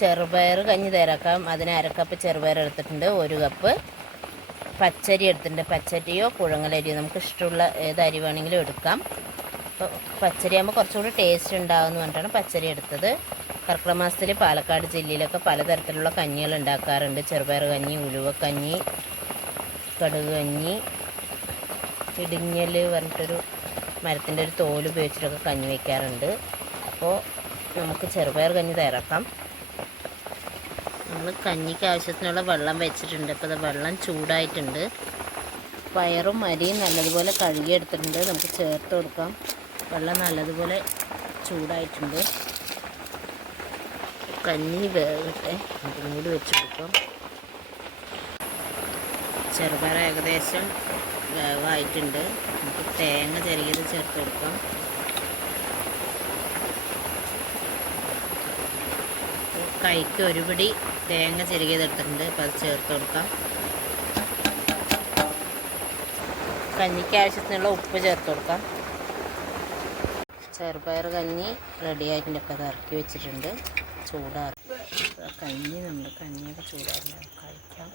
ചെറുപയർ കഞ്ഞി തയ്യാറാക്കാം. അതിന് 1/2 കപ്പ് ചെറുപയർ എടുത്തിട്ടുണ്ട്, 1 കപ്പ് പച്ചരി എടുത്തിട്ടുണ്ട്. പച്ചരിയോ പുഴങ്ങലരിയോ നമുക്ക് ഇഷ്ടമുള്ള ഏത് അരി വേണമെങ്കിലും എടുക്കാം. അപ്പോൾ പച്ചരി ആകുമ്പോൾ കുറച്ചുകൂടി ടേസ്റ്റ് ഉണ്ടാകുമെന്ന് പറഞ്ഞിട്ടാണ് പച്ചരി എടുത്തത്. കർക്കിടക മാസത്തിൽ പാലക്കാട് ജില്ലയിലൊക്കെ പലതരത്തിലുള്ള കഞ്ഞികൾ ഉണ്ടാക്കാറുണ്ട്. ചെറുപയർ കഞ്ഞി, ഉലുവക്കഞ്ഞി, കടുക് കഞ്ഞി, ഇടിഞ്ഞൽ പറഞ്ഞിട്ടൊരു മരത്തിൻ്റെ ഒരു തോല് ഉപയോഗിച്ചിട്ടൊക്കെ കഞ്ഞി വയ്ക്കാറുണ്ട്. അപ്പോൾ നമുക്ക് ചെറുപയർ കഞ്ഞി തയ്യാറാക്കാം. നമ്മൾ കഞ്ഞിക്ക് ആവശ്യത്തിനുള്ള വെള്ളം വെച്ചിട്ടുണ്ട്. അപ്പോൾ അത് വെള്ളം ചൂടായിട്ടുണ്ട്. പയറും അരിയും നല്ലതുപോലെ കഴുകിയെടുത്തിട്ടുണ്ട്, നമുക്ക് ചേർത്ത് കൊടുക്കാം. വെള്ളം നല്ലതുപോലെ ചൂടായിട്ടുണ്ട്. കഞ്ഞി വേകട്ടെ, അതും കൂടി വെച്ച് കൊടുക്കാം. ചെറുപയർ ഏകദേശം വേവായിട്ടുണ്ട്. നമുക്ക് തേങ്ങ ചെറിയത് ചേർത്ത് കൊടുക്കാം. കൈക്ക് 1 പിടി തേങ്ങ ചെറുകിയതെടുത്തിട്ടുണ്ട്, അപ്പോൾ അത് ചേർത്ത് കൊടുക്കാം. കഞ്ഞിക്ക് ആവശ്യത്തിനുള്ള ഉപ്പ് ചേർത്ത് കൊടുക്കാം. ചെറുപയർ കഞ്ഞി റെഡി ആയിട്ടുണ്ട്. അപ്പോൾ അത് ഇറക്കി വെച്ചിട്ടുണ്ട്, ചൂടാക്കി. കഞ്ഞിയൊക്കെ ചൂടാക്കി കഴിക്കാം.